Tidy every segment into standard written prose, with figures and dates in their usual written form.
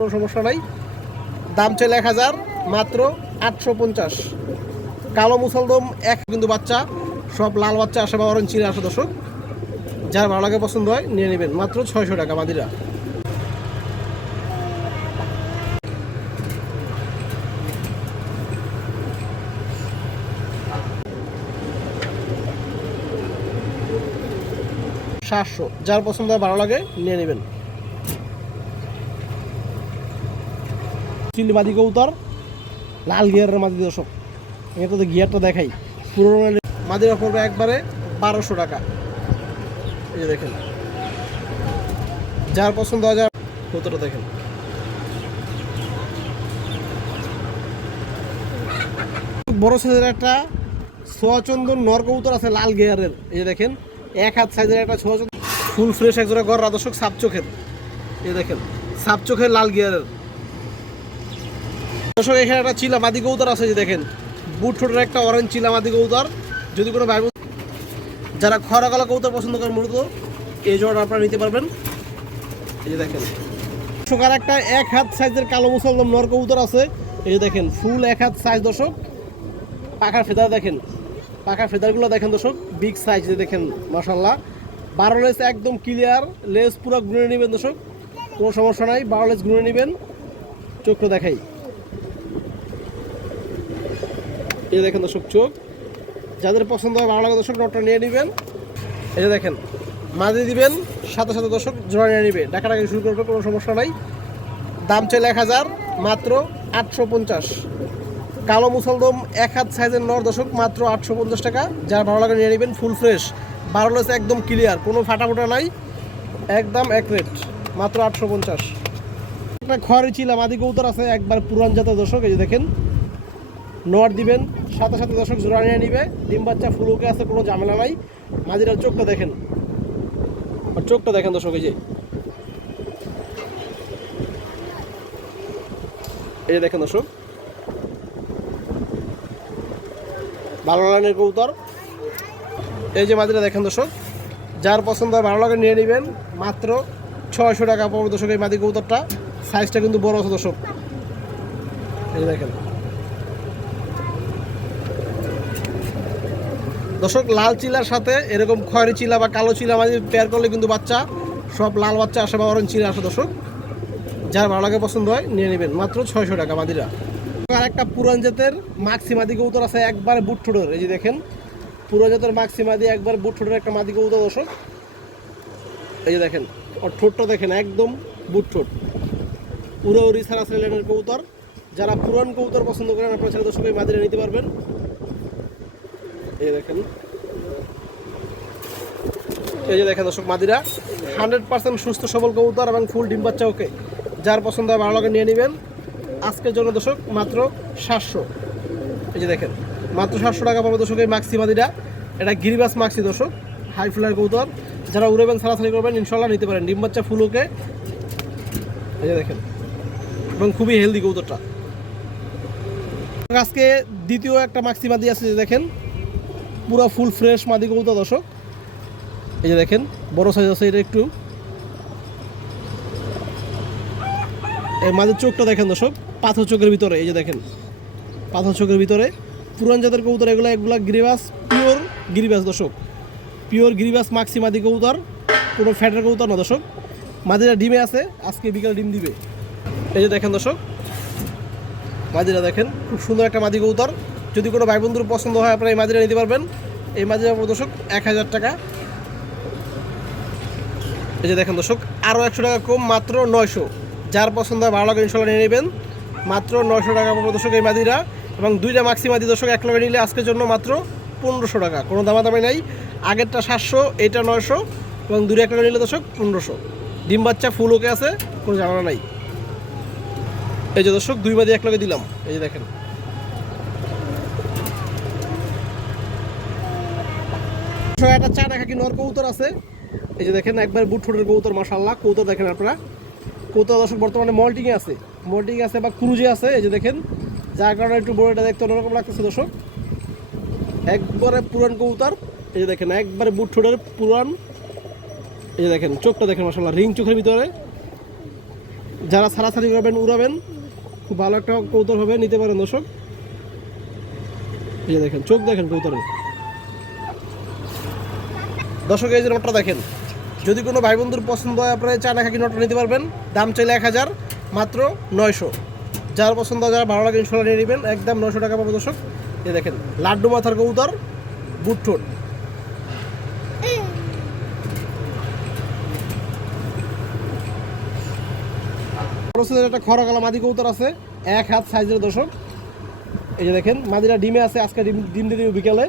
কোনো সমস্যা নাই। দাম চাইলে 1000, মাত্র 850। কালো মুসলদম এক কিন্তু বাচ্চা, সব লাল বাচ্চা আসে বা অরেঞ্জ চিনে আসে দর্শক। যার ভালো লাগে পছন্দ হয় নিয়ে নেবেন, মাত্র 600 টাকা মাদিরা। সাতশো, যার পছন্দ হয় ভালো লাগে নিয়ে নেবেন। চিলি মাদি কবুতর, লাল গিয়ারের মাদি দর্শক। এটা তো গিয়ারটা দেখাই, পুরোনো মাদিরা পড়বে একবারে 1200 টাকা। এই যে দেখেন, যার পছন্দ হয় যার কবুতরটা দেখেন। বড় সাইজের একটা সোয়াচন্দন নর কবুতর আছে লাল গিয়ারের। এই যে দেখেন, 1 হাত সাইজের একটা সোয়াচন্দন, ফুল ফ্রেশ একজোড়া গড় দর্শক, সাপ চোখের। এই দেখেন, সাপ চোখের লাল গিয়ারের দর্শক। এখানে একটা চিলা মাদি কবুতর আছে, যে দেখেন বুট ঠোঁটের একটা অরেঞ্জ চিলা মাদি কবুতর। যদি কোনো ভাই যারা খরা গলা কবুতর পছন্দ করেন মূলত এই জোড়াটা আপনারা নিতে পারবেন। এই যে দেখেন, আর একটা 1 হাত সাইজের কালো মুসলদম নর কবুতর আছে। এই যে দেখেন, ফুল 1 হাত সাইজ দর্শক। পাখার ফেদার দেখেন, পাখার ফেদারগুলো দেখেন দর্শক, বিগ সাইজ। দেখেন মাশাআল্লাহ, 12 লেস একদম ক্লিয়ার, লেস পুরো গুনে নেবেন দর্শক, কোনো সমস্যা নাই। 12 লেস গুনে নেবেন। চোখটা দেখাই, এই দেখেন দর্শক চোখ। যাদের পছন্দ হয় ভালো লাগে দর্শক, নটটা নিয়ে নেবেন। এই যে দেখেন, মাঝে দিবেন সাথে সাথে দর্শক জোড়া নিয়ে নেবে, ডাকাডাকি শুরু করবে, কোনো সমস্যা নাই। দাম চাইলে 1000, মাত্র 850। কালো মুসলদম 1 হাত সাইজের নর দর্শক, মাত্র 850 টাকা। যার ভালো লাগে নিয়ে নেবেন, ফুল ফ্রেশ, 12 লেস একদম ক্লিয়ার, কোনো ফাটাফোটা নাই, একদম এক রেট, মাত্র 850। একটা খড়ি চিলা মাদি কবুতর আছে একবার পুরান জাতের দর্শক। এই যে দেখেন, নর দিবেন সাথে সাথে দর্শক জোড়া নিয়ে নিবে, ডিম বাচ্চা ফুল ওকে আছে, কোনো ঝামেলা নাই। মাদিরার চোখটা দেখেন, আর চোখটা দেখেন দর্শক। এই যে দেখেন দর্শক, ভালো লাইনের কবুতর। এই যে মাদিরা দেখেন দর্শক, যার পছন্দ হয় ভালো লাগে নিয়ে নেবেন, মাত্র 600 টাকা পড়বে দর্শক এই মাদি কবুতরটা। সাইজটা কিন্তু বড় আছে দর্শক। এই দেখেন দর্শক, লাল চিলার সাথে এরকম খয়েরি চিলা বা কালো চিলা মাঝে পেয়ার করলে কিন্তু বাচ্চা সব লাল বাচ্চা আসে বা অরেঞ্জ চিলা আসে দর্শক। যার ভালো লাগে পছন্দ হয় নিয়ে নেবেন, মাত্র 600 টাকা মাদিরা। আর একটা পুরান জাতের মাক্সি মাদি কবুতর আছে একবারে বুট ঠোঁটের। এই যে দেখেন, পুরান জাতের মাক্সি মাদি একবার বুট ঠোঁটের একটা মাদি কবুতর দর্শক। এই যে দেখেন, ওর ঠোঁটটা দেখেন, একদম বুট ঠোঁট, পুরো রিসারা লেনের কবুতর। যারা পুরান কবুতর পছন্দ করেন আপনার ছেলে দর্শক এই মাদিরা নিতে পারবেন। এই দেখেন, এই যে দেখেন দর্শক, মাদিরা 100% সুস্থ সবল কবুতর এবং ফুল ডিম বাচ্চা ওকে। যার পছন্দ হয় ভালো লাগে নিয়ে নেবেন। আজকের জন্য দর্শক মাত্র 700। এই যে দেখেন, মাত্র 700 টাকা পাবে দর্শক এই মাক্সি মাদিরা। এটা গিরিবাস মাক্সি দর্শক, হাই ফ্লায়ার কবুতর। যারা উড়াবেন সারাসারি করবেন ইনশাল্লাহ নিতে পারেন, ডিম বাচ্চা ফুল ওকে। এই যে দেখেন, এবং খুবই হেলদি কবুতরটা। আজকে দ্বিতীয় একটা মাক্সি মাদি আছে, যে দেখেন পুরো ফুল ফ্রেশ মাদি কবুতর দর্শক। এই যে দেখেন, বড় সাইজ আছে এটা একটু। এই মাঝের চোখটা দেখেন দর্শক, পাথর চোখের ভিতরে। এই যে দেখেন, পাথর চোখের ভিতরে পুরান জাতের কবুতর এগুলা গিরিবাস, পিওর গিরিবাস দর্শক, পিওর গিরিবাস মাক্সি মাদি কবুতর, কোনো ফ্যাটের কবুতর না দর্শক। মাদিরা ডিমে আছে, আজকে বিকাল ডিম দিবে। এই যে দেখেন দর্শক, মাদিরা দেখেন, খুব সুন্দর একটা মাদি কবুতর। যদি কোনো ভাই বন্ধুর পছন্দ হয় আপনারা এই মাদিরা নিতে পারবেন। এই মাদিরা দর্শক 1000 টাকা। এই যে দেখেন দর্শক, আরও 100 টাকা কম, মাত্র 900। যার পছন্দ হয় ভালো লাগে ইনশাল্লাহ নিয়ে নেবেন, মাত্র 900 টাকা পাবো দর্শক এই মাদিরা। এবং দুইটা মাক্সি মাদি দর্শক এক লগে নিলে আজকের জন্য মাত্র 1500 টাকা, কোনো দামাদামি নেই। আগেরটা 700, এইটা 900, এবং দুটো এক লগে নিলে দর্শক 1500। ডিম বাচ্চা ফুল ওকে আছে, কোনো ঝামেলা নাই। এই যে দর্শক, দুই মাদি এক লগে দিলাম। এই যে দেখেন, একটা চা দেখা কি নর কবুতর আছে। এই যে দেখেন, একবার বুট ঠোঁটের কবুতর, মাশাআল্লাহ কবুতর দেখেন আপনারা। কবুতর দর্শক বর্তমানে মল্টিংয়ে আছে বা ক্রুজে আছে। এই যে দেখেন, যার কারণে একটু বড়টা দেখতে অন্যরকম লাগতেছে দর্শক। একবারে পুরান কবুতর। এই যে দেখেন, একবারে বুট ঠোঁটের পুরান। এই যে দেখেন, চোখটা দেখেন মাশাআল্লাহ, রিং চোখের ভিতরে, যারা ছাড়াছাড়ি করবেন উড়াবেন খুব ভালো একটা কৌতল হবে, নিতে পারেন দর্শক। এই যে দেখেন চোখ দেখেন কৌতলের। দর্শক এই যে নটটা দেখেন, যদি কোনো ভাই বন্ধুর পছন্দ হয় আপনারা চায়না খাকি নটটা নিতে পারবেন। দাম চাইলে 1000, মাত্র 900। যার পছন্দ হয়, যারা ভালো লাগে ইনশাল্লাহ নিয়ে নেবেন, একদম 900 টাকা পাবো দর্শক। এই দেখেন লাড্ডু মাথার কবুতর, বুট ঠোঁট। একটা খরা কালা মাদি কবুতর আছে, 1 হাত সাইজের দর্শক। এই যে দেখেন মাদিরা ডিমে আছে, আজকে ডিম দিয়ে দিবে বিকালে।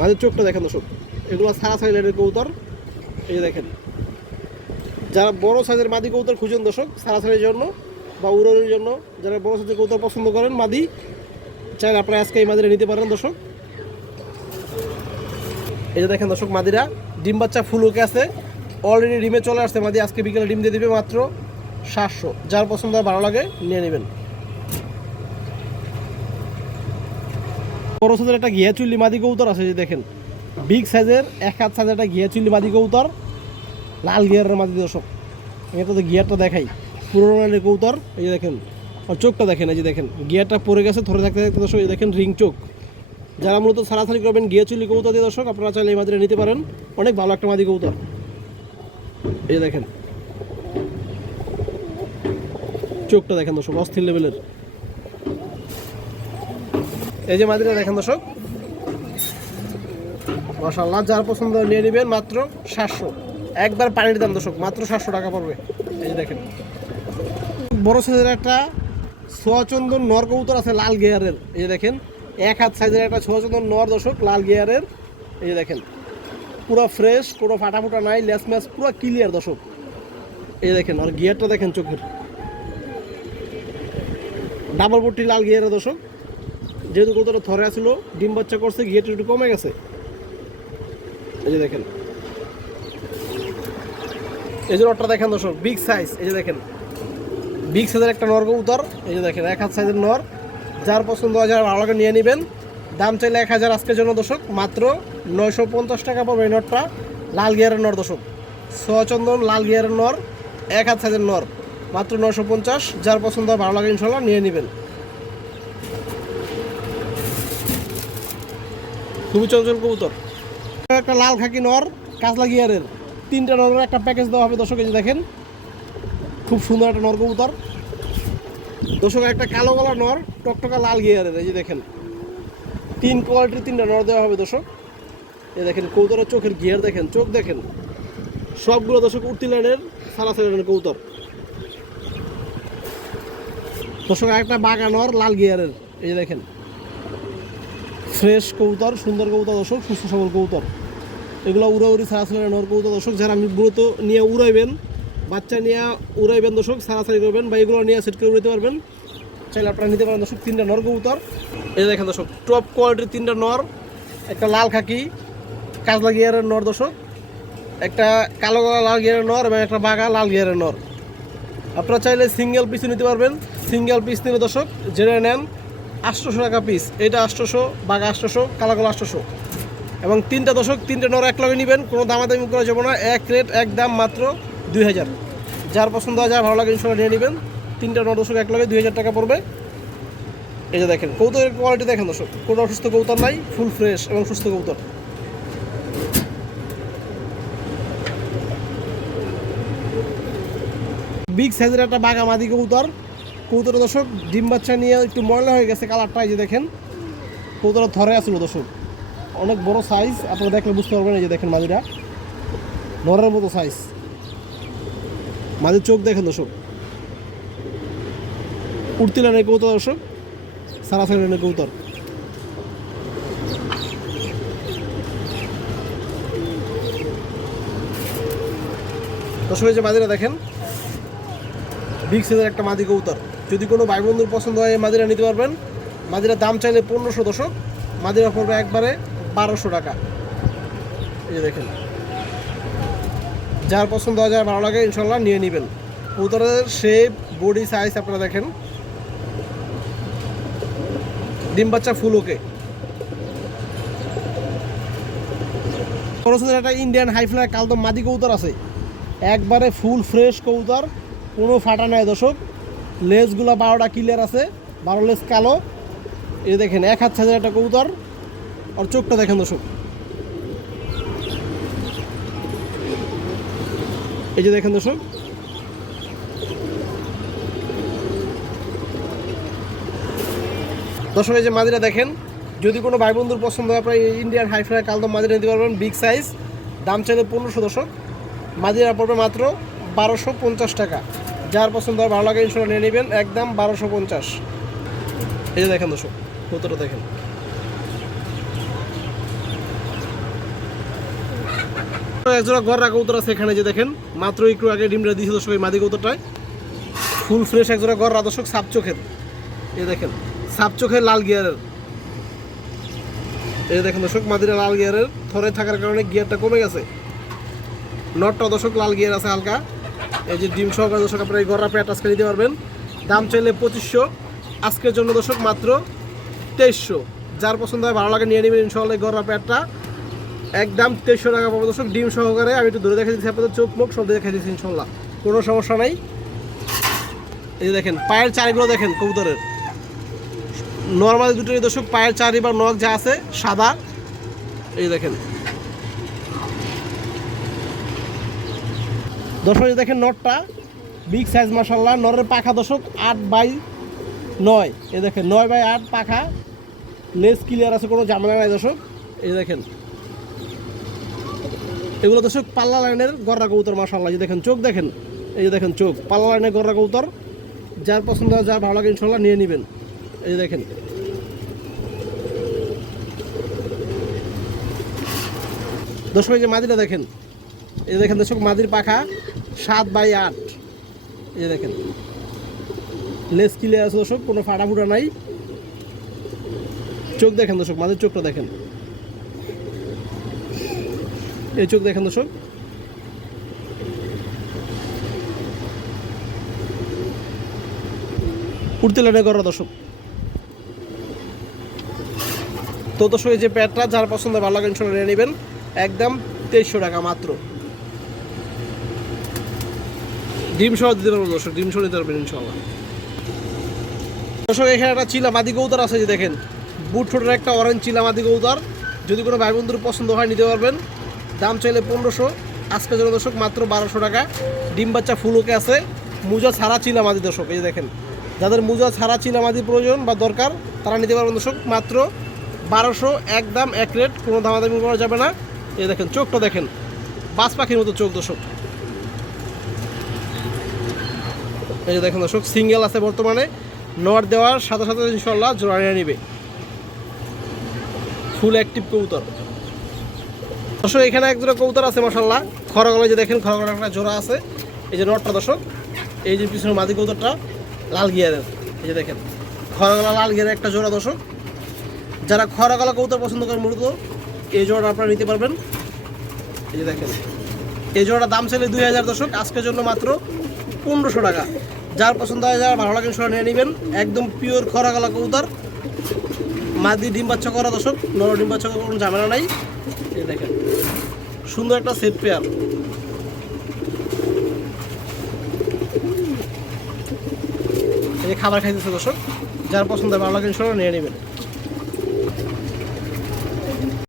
মাদির চোখটা দেখেন দর্শক, এগুলো ছাড়াছাড়ি লাইনের কবুতর। এই যে দেখেন, যারা বড় সাইজের মাদি কবুতর খুঁজেন দর্শক ছাড়াছাড়ির জন্য বা উড়ানোর জন্য, যারা বড় সাইজের কবুতর পছন্দ করেন মাদি, চাইলে আপনারা আজকে এই মাদিরা নিতে পারেন দর্শক। এই যে দেখেন দর্শক মাদিরা ডিম বাচ্চা ফুল ওকে আছে, অলরেডি ডিমে চলে আসছে মাদি। আজকে বিকেলে ডিম দিয়ে দিবে মাত্র 700। যার পছন্দ হয় ভালো লাগে নিয়ে নেবেন। বড় সাইজের একটা ঘিয়া চুল্লি মাদি কবুতর আছে, যে দেখেন বিগ সাইজের 1 হাত সাইজের একটা ঘিয়া চুল্লি মাদি কবুতর, লাল গিয়ারের মাদি দর্শক। এটা তো গিয়ারটা দেখাই, পুরোনো লাইনের কবুতর। এই যে দেখেন আর চোখটা দেখেন, এই যে দেখেন গিয়ারটা পড়ে গেছে ধরে থাকতে থাকতে দর্শক। এই দেখেন রিং চোখ। যারা মূলত ছাড়াছাড়ি করবেন গিয়া চুল্লি কবুতর দিয়ে দর্শক, আপনারা চাইলে এই মাদিরা নিতে পারেন, অনেক ভালো একটা মাদি কবুতর। এই দেখেন চোখটা দেখেন দর্শক, অস্থির লেভেলের। এই যে মাদিরা দেখেন দর্শক, মাশাআল্লাহ। যার পছন্দ নিয়ে নেবেন, মাত্র 700। একবার পানির দাম দর্শক, মাত্র 700 টাকা পড়বে। এই যে দেখেন বড় সাইজের একটা ছোয়াচন্দন নর কবুতর আছে লাল গিয়ারের। এই যে দেখেন 1 হাত সাইজের একটা ছোয়াচন্দন নর দর্শক, লাল গিয়ারের। এই যে দেখেন পুরো ফ্রেশ, কোনো ফাটাফুটা নাই, লেস ম্যাচ পুরো ক্লিয়ার দর্শক। এই দেখেন আর গিয়ারটা দেখেন চোখের, ডাবল পট্টি লাল গিয়ারের দর্শক। যেহেতু কবুতরটা থরে আসলো, ডিম বাচ্চা করছে, গিয়ারটা একটু কমে গেছে। এই যে দেখেন এই যে নরটা দেখেন দর্শক, বিগ সাইজ। এই যে দেখেন বিগ সাইজের একটা নর কবুতর। এই যে দেখেন 1 হাত সাইজের নর। যার পছন্দ হয়, যারা ভালো লাগে নিয়ে নেবেন। দাম চাইলে 1000 আজকের জন্য দর্শক, মাত্র 950 টাকা পাবে এই নরটা। লাল গিয়ারের নর দর্শক, ছোয়াচন্দন লাল গিয়ারের নর, 1 হাত সাইজের নর, মাত্র 950। যার পছন্দ হয়, ভালো লাগে ইনশাল্লাহ নিয়ে নেবেন। খুবই চঞ্চল কবুতর। একটা লাল খাকি নর কাজলা গিয়ারের, 3টা নরের একটা প্যাকেজ দেওয়া হবে দর্শক। এই যে দেখেন খুব সুন্দর একটা নর কবুতর দর্শক। একটা কালো গলা নর টকটকা লাল গিয়ারের। এই যে দেখেন 3 কোয়ালিটির 3টা নর দেওয়া হবে দর্শক। এই দেখেন কবুতরের চোখের গিয়ার দেখেন, চোখ দেখেন, সবগুলো দর্শক উঠতি লাইনের ছাড়াছাড়ি লাইনের কবুতর দর্শক। একটা বাঘা নর লাল গিয়ারের। এই যে দেখেন ফ্রেশ কবুতর, সুন্দর কবুতর দর্শক, সুস্থ সবল কবুতর। এগুলো উড়াউড়ি ছাড়াছাড়ি নর কবুতর দর্শক। যারা মূলত নিয়ে উড়াইবেন, বাচ্চা নিয়ে উড়াইবেন দর্শক, ছাড়াছাড়ি করবেন বা এগুলো নিয়ে সেট করে উড়াইতে পারবেন, চাইলে আপনারা নিতে পারেন দর্শক। 3টা নর কবুতর। এই দেখেন দর্শক টপ কোয়ালিটির 3টা নর, একটা লাল খাকি কাজলা গিয়ারের নর দর্শক, একটা কালো গলা লাল গিয়ারের নর এবং একটা বাঘা লাল গিয়ারের নর। আপনারা চাইলে সিঙ্গেল পিসও নিতে পারবেন। সিঙ্গেল পিস নিলে দর্শক জেনে নেন 800 টাকা পিস। এটা 800, বাঘা 800, কালো গলা 800। এবং 3টা দর্শক 3টে নর এক লগে নেবেন, কোনো দামাদামি করা যাবে না, এক রেট এক দাম, মাত্র 2000। যার পছন্দ হয়, যার ভালো লাগে ইনশাল্লাহ নিয়ে নেবেন। 3টা নর দর্শক এক লগে 2000 টাকা পড়বে। এই যে দেখেন কবুতরের কোয়ালিটি দেখেন দর্শক, কোনো অসুস্থ কবুতর নাই, ফুল ফ্রেশ এবং সুস্থ কবুতর। বিগ সাইজের একটা বাঘা মাদি কবুতর। কবুতর দর্শক ডিম বাচ্চা নিয়ে একটু ময়লা হয়ে গেছে কালারটা। এই যে দেখেন কবুতর ধরে আসলো দর্শক, অনেক বড় সাইজ, আপনারা দেখলে বুঝতে পারবেন। এই যে দেখেন মাদিরা নরের মতো সাইজ, মাদির চোখ দেখেন দর্শক, উঠতি লাইনের কবুতর দর্শক, সারাসারি লাইনের কবুতর। দর্শক এই যে মাদিরা দেখেন, বিগ সাইজের একটা মাদি কবুতর। যদি কোনো ভাই বন্ধুর পছন্দ হয়, মাদিরা নিতে পারবেন। মাদিরা দাম চাইলে 1500 দর্শক, মাদিরা পড়বে একবারে 1200 টাকা। এই যে দেখেন যার পছন্দ হয়, যার ভালো লাগে ইনশাল্লাহ নিয়ে নেবেন। কবুতরের শেপ, বডি সাইজ আপনারা দেখেন, ডিম বাচ্চা ফুল ওকে। একটা ইন্ডিয়ান হাইফ্লাই কালদম মাদি কবুতর আছে, একবারে ফুল ফ্রেশ কবুতর, কোনো ফাটা নাই দর্শক। লেজগুলো 12টা ক্লিয়ার আছে, 12 লেজ কালো। এই দেখেন 1 হাত সাইজের একটা কবুতর, আর চোখটা দেখেন দর্শক। এই যে দেখেন দর্শক, দর্শক এই যে মাদিরা দেখেন। যদি কোনো ভাই বন্ধুর পছন্দ হয় আপনার ইন্ডিয়ান হাইফ্লাই কালদম মাদিরা নিতে পারবেন, বিগ সাইজ। দাম চাইলে 1500 দর্শক, মাদিরা পড়বে মাত্র 1250 টাকা। যার পছন্দ হয় ভালো লাগে ইনশাল্লাহ নিয়ে নেবেন, একদম 1250। এই যে দেখেন দর্শক, কতটা দেখেন। একজোড়া গররা কবুতর আছে এখানে, যে দেখেন মাত্র একটু আগে ডিমটা দিয়েছে দর্শক। এই মাদি কবুতরটায় ফুল ফ্রেশ একজোড়া গররা দর্শক, সাপ চোখের। এই দেখেন সাপ চোখের লাল গিয়ারের। এই দেখেন দর্শক, মাদিরা লাল গিয়ারের, থরে থাকার কারণে গিয়ারটা কমে গেছে। নটটা দর্শক লাল গিয়ার আছে হালকা। এই যে ডিম সহকারে দর্শক আপনারা এই গররা প্যাট আজকে নিতে পারবেন। দাম চাইলে 2500, আজকের জন্য দর্শক মাত্র 2300। যার পছন্দ হয় ভালো লাগে নিয়ে নেবেন ইনশাআল্লাহ। গররা প্যাটটা একদম 2300 টাকা পাবো দর্শক, ডিম সহকারে। আমি একটু ধরে দেখা দিচ্ছি আপনাদের, চোখ মুখ সব দেখা দিচ্ছি ইনশাল্লাহ, কোনো সমস্যা নাই। এই দেখেন পায়ের চারিগুলো দেখেন কবুতরের, নর্মাল দুটোই দর্শক পায়ের চারি বা নখ যা আছে সাদা। এই দেখেন দর্শক, এই দেখেন নটটা বিগ সাইজ মাশাআল্লাহ। নরের পাখা দর্শক 8/9। এই দেখেন 9/8 পাখা, লেস ক্লিয়ার আছে, কোনো ঝামেলা নাই দর্শক। এই দেখেন এগুলো দর্শক পাল্লা লাইনের গররা কবুতর মাশাআল্লাহ। এই দেখেন চোখ দেখেন, এই যে দেখেন চোখ, পাল্লা লাইনের গররা কবুতর। যার পছন্দ হয়, যার ভালো লাগে ইনশাআল্লাহ নিয়ে নেবেন। এই যে দেখেন দর্শক, এই যে মাদিটা দেখেন। এই দেখেন দর্শক, মাদির পাখা 7/8। এই যে দেখেন লেস ক্লিয়ার আছে দর্শক, কোনো ফাটা ফুটা নাই। চোখ দেখেন দর্শক, মাদির চোখটা দেখেন। এই চোখ দেখেন দর্শক। উঠতে লেটে করা দর্শক। তো দর্শক এই যে প্যাডটা যার পছন্দ ভালো লাগে ইনশাল্লাহ নিয়ে নেবেন, একদম 2300 টাকা মাত্র। ডিম সহ দিতে পারবো দর্শক, ডিম সহ দিতে পারবেন ইনশাল্লাহ। দর্শক এখানে একটা চিলামাদি কবুতর আছে, যে দেখেন বুট ঠোঁটের একটা অরেঞ্জ চিলামাদি কবুতর। যদি কোনো ভাই বন্ধুর পছন্দ হয় নিতে পারবেন। দাম চাইলে 1500, আজকের জন্য দর্শক মাত্র 1200 টাকা। ডিম বাচ্চা ফুল ওকে আছে, মুজা ছাড়া চিলামাদি দর্শক। এই যে দেখেন, যাদের মুজা ছাড়া চিলামাদি প্রয়োজন বা দরকার তারা নিতে পারবেন দর্শক, মাত্র 1200, একদম এক রেট, কোনো দামাদামি করা যাবে না। এই দেখেন চোখটা দেখেন, বাজ পাখির মতো চোখ দর্শক। এই যে দেখেন দর্শক, সিঙ্গেল আছে বর্তমানে, নট দেওয়ার সাথে সাথে ইনশাল্লাহ জোড়া নিয়ে নেবে। ফুল অ্যাক্টিভ কবুতর দর্শক। এখানে এক জোড়া কবুতর আছে মাশাআল্লাহ, খড়গলায় যে দেখেন, খড়গলার একটা জোড়া আছে। এই যে নটটা দর্শক, এই যে পিছনের মাদি কবুতরটা লাল গিয়ারের। এই যে দেখেন খড়গলা লাল গিয়ারের একটা জোড়া দর্শক। যারা খড়গলা কবুতর পছন্দ করেন মূলত এই জোড়াটা আপনারা নিতে পারবেন। এই যে দেখেন এই জোড়াটা দাম ছিল 2000 দর্শক, আজকের জন্য মাত্র 1500 টাকা। যার পছন্দ হয়, যারা ভালো লাগে সেটা নিয়ে নেবেন। একদম পিওর খড়গলা কবুতর, মাদি ডিম বাচ্চা করা দর্শক, নর ডিম বাচ্চা করার কোনো ঝামেলা নাই। এই দেখেন সুন্দর একটা সেট পেয়ার। এই খাবার খাইতেছে দর্শক, যার পছন্দ হয় ভালো লাগে সেটা নিয়ে নেবেন।